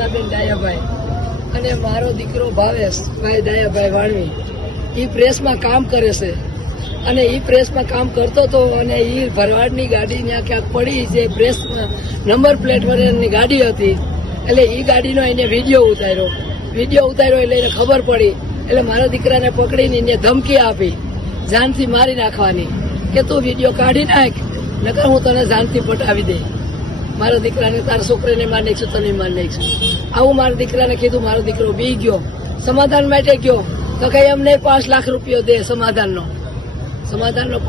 ગીતાબેન ડાયાભાઈ અને મારો દીકરો ભાવેશભાઈ ડાયાભાઈ વાણવી એ પ્રેસમાં કામ કરે છે અને એ પ્રેસમાં કામ કરતો હતો અને એ ભરવાડની ગાડી ત્યાં ક્યાંક પડી જે પ્રેસ નંબર પ્લેટ વગરની ગાડી હતી એટલે એ ગાડીનો એને વિડીયો ઉતાર્યો એટલે એને ખબર પડી એટલે મારા દીકરાને પકડીને એને ધમકી આપી જાનથી મારી નાખવાની કે તું વિડીયો કાઢી નાખ નકર હું તને જાનથી પટાવી દે મારા દીકરાને તારા છોકરીને મારી નાખશું તને મારી નાખશું આવું મારા દીકરાને કીધું મારો દીકરો બી ગયો સમાધાન માટે ગયો તો કઈ અમને 5 લાખ રૂપિયા દે સમાધાનનો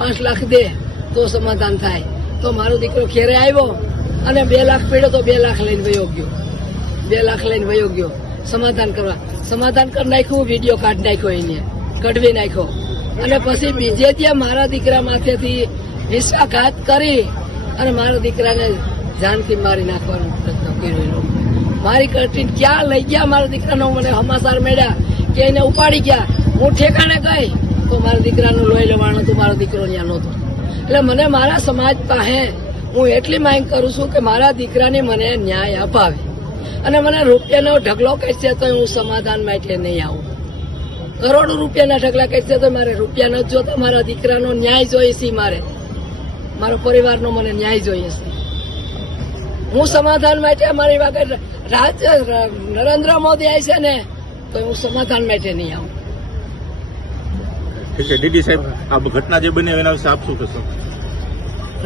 5 લાખ દે તો સમાધાન થાય તો મારો દીકરો ઘેરે આવ્યો અને 2 લાખ પડ્યો તો 2 લાખ લઈને વયો ગયો સમાધાન કરવા સમાધાન કરી નાખ્યું વિડીયો કાઢી નાખ્યો એને કઢવી નાખ્યો અને પછી બીજે ત્યાં મારા દીકરા માથેથી વિશ્વાસઘાત કરી અને મારા દીકરાને જાનથી મારી નાખવાનો પ્રયત્ન કર્યો મારી કટ્ટી ક્યાં લઈ ગયા મારા દીકરાનો મને સમાચાર મળ્યા કે એને ઉપાડી ગયા હું ઠેકાણે ગઈ તો મારા દીકરાનું લોહી લેવાનું હતું મારો દીકરો ત્યાં નહોતો એટલે મને મારા સમાજ પાસે હું એટલી માંગ કરું છું કે મારા દીકરાને મને ન્યાય અપાવે અને મને રૂપિયાનો ઢગલો કહેશે તો હું સમાધાન માટે નહીં આવું કરોડો રૂપિયાના ઢગલા કહેશે તો મારે રૂપિયા નથી જોતા મારા દીકરાનો ન્યાય જોઈએ છે મારો પરિવારનો મને ન્યાય જોઈએ છે હું સમાધાન માટે અમારી વગર નરેન્દ્ર મોદી આવી છે ને તો હું સમાધાન માટે નહીં આવું. ઠીક છે ડીડી સાહેબ, આ ઘટના જે બની એના વિશે આપ શું કહેશો?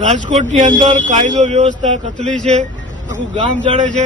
રાજકોટની અંદર કાયદો વ્યવસ્થા કથળી છે, આખું ગામ જાળે છે.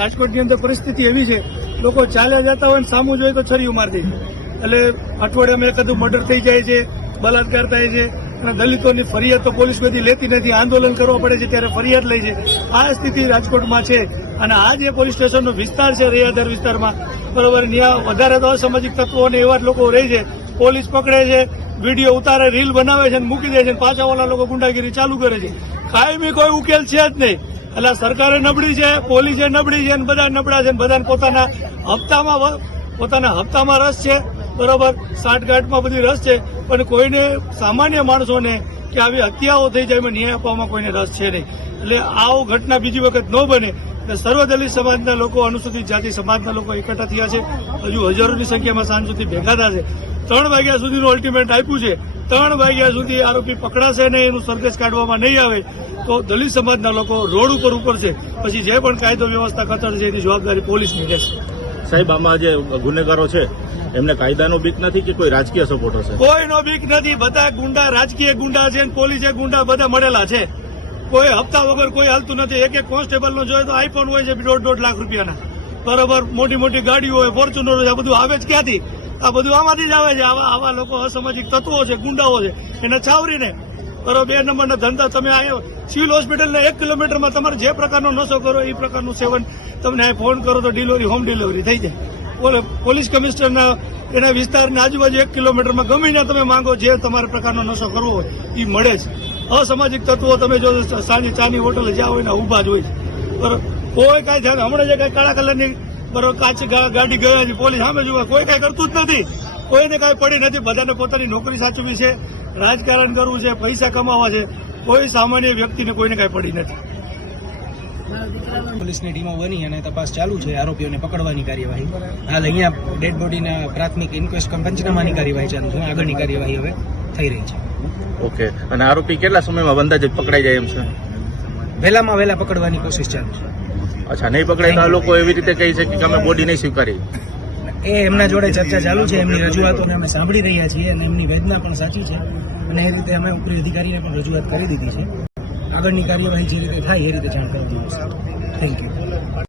રાજકોટની અંદર પરિસ્થિતિ એવી છે, લોકો ચાલ્યા જતા હોય ને સામું જોઈએ તો છરીઓ મારી દે છે. એટલે અઠવાડિયામાં એકાદું મર્ડર થઈ જાય છે, બલાત્કાર થાય છે અને દલિતોની ફરિયાદ તો પોલીસ બધી લેતી નથી. આંદોલન કરવા પડે છે ત્યારે ફરિયાદ લે છે. આ સ્થિતિ રાજકોટમાં છે અને આ જે પોલીસ સ્ટેશનનો વિસ્તાર છે રૈયાધાર વિસ્તારમાં, બરોબર, ત્યાં વધારે તો અસામાજિક તત્વો અને એવા જ લોકો રહે છે. પોલીસ પકડે છે, વિડીયો ઉતારે, રીલ બનાવે છે અને મૂકી દે છે, પાછા ઓલા લોકો ગુંડાગીરી ચાલુ કરે છે. કાયમી કોઈ ઉકેલ છે જ નહીં. એટલે સરકારે નબળી છે, પોલીસે નબળી છે અને બધા નબળા છે. બધાને પોતાના હપ્તામાં રસ છે, બરોબર, સાઠગાંઠમાં બધી રસ છે, પણ કોઈને સામાન્ય માણસોને કે આવી હત્યાઓ થઈ જાય એમાં ન્યાય આપવામાં કોઈને રસ છે નહીં. એટલે આવો ઘટના બીજી વખત ન બને એટલે સર્વદલિત સમાજના લોકો, અનુસૂચિત જાતિ સમાજના લોકો એકઠા થયા છે. હજુ હજારોની સંખ્યામાં સાંજ સુધી ભેગા થશે. 3 વાગ્યા સુધીનું અલ્ટિમેટ આપ્યું છે. 3 વાગ્યા સુધી આરોપી પકડાશે નહીં, એનું સરઘસ કાઢવામાં નહીં આવે તો દલિત સમાજના લોકો રોડ ઉપર છે. પછી જે પણ કાયદો વ્યવસ્થા કચડ છે એની જવાબદારી પોલીસની રહેશે. સાહેબ, આમાં જે ગુનેગારો છે એમને કાયદાનો બીક નથી કે કોઈ રાજકીય સપોર્ટર છે? કોઈનો બીક નથી. બધા ગુંડા, રાજકીય ગુંડા છે, પોલીસે ગુંડા બધા મળેલા છે. કોઈ હપ્તા વગર કોઈ હાલતું નથી. એક કોન્સ્ટેબલનો જોઈએ તો આઈફોન હોય છે 1.5 લાખ રૂપિયાના, બરોબર, મોટી મોટી ગાડીઓ હોય, ફોર્ચ્યુનર હોય. આ બધું આવે જ ક્યાંથી? આ બધું આમાંથી જ આવે છે. આવા લોકો અસામાજિક તત્વો છે, ગુંડાઓ છે, એને છાવરીને, બરોબર, 2 નંબરના ધંધા. તમે સિવિલ હોસ્પિટલને 1 કિલોમીટરમાં તમારે જે પ્રકારનો નશો કરો એ પ્રકારનું સેવન તમને ફોન કરો તો ડિલિવરી, હોમ ડિલિવરી થઈ જાય. પોલીસ કમિશનરના એના વિસ્તારની આજુબાજુ 1 કિલોમીટરમાં ગમીને તમે માંગો જે તમારા પ્રકારનો નશો કરવો હોય એ મળે છે. અસામાજિક તત્વો તમે જો સાંજે ચાની હોટલે જ્યાં હોય ને ઉભા જ હોય છે, બરોબર. કોઈ કાંઈ ધ્યાન, હમણાં જે કાંઈ કાળા કલરની, બરોબર, કાચી ગાડી ગયા છે, પોલીસ સામે જોવા કોઈ કાંઈ કરતું જ નથી. કોઈને કાંઈ પડી નથી. બધાને પોતાની નોકરી સાચવવી છે, રાજકારણ કરવું છે, પૈસા કમાવા છે. કોઈ સામાન્ય વ્યક્તિને કોઈને કાંઈ પડી નથી. પોલીસની ટીમો બની અને તપાસ ચાલુ છે આરોપીઓને પકડવાની કાર્યવાહી. હાલ અહીંયા ડેડ બોડીના પ્રાથમિક ઇન્ક્વેસ્ટ પંચનામાની કાર્યવાહી ચાલુ છે. આગળની કાર્યવાહી હવે થઈ રહી છે. ઓકે, અને આરોપી કેટલા સમયમાં અંદાજે પકડાઈ જાય એમ છે? વહેલામાં વહેલા પકડવાની કોશિશ ચાલુ છે. અચ્છા, નહીં પકડાય તો લોકો એવી રીતે કહી છે કે અમે બોડી નહીં સ્વીકારી? એ એમના જોડે ચર્ચા ચાલુ છે. એમની રજૂઆતોને અમે સાંભળી રહ્યા છીએ અને એમની વેદના પણ સાચી છે અને એ રીતે અમે ઉપરી અધિકારીને પણ રજૂઆત કરી દીધી છે. આગળની કાર્યવાહી જે રીતે થાય એ રીતે જાણ કરવામાં આવશે. Thank you.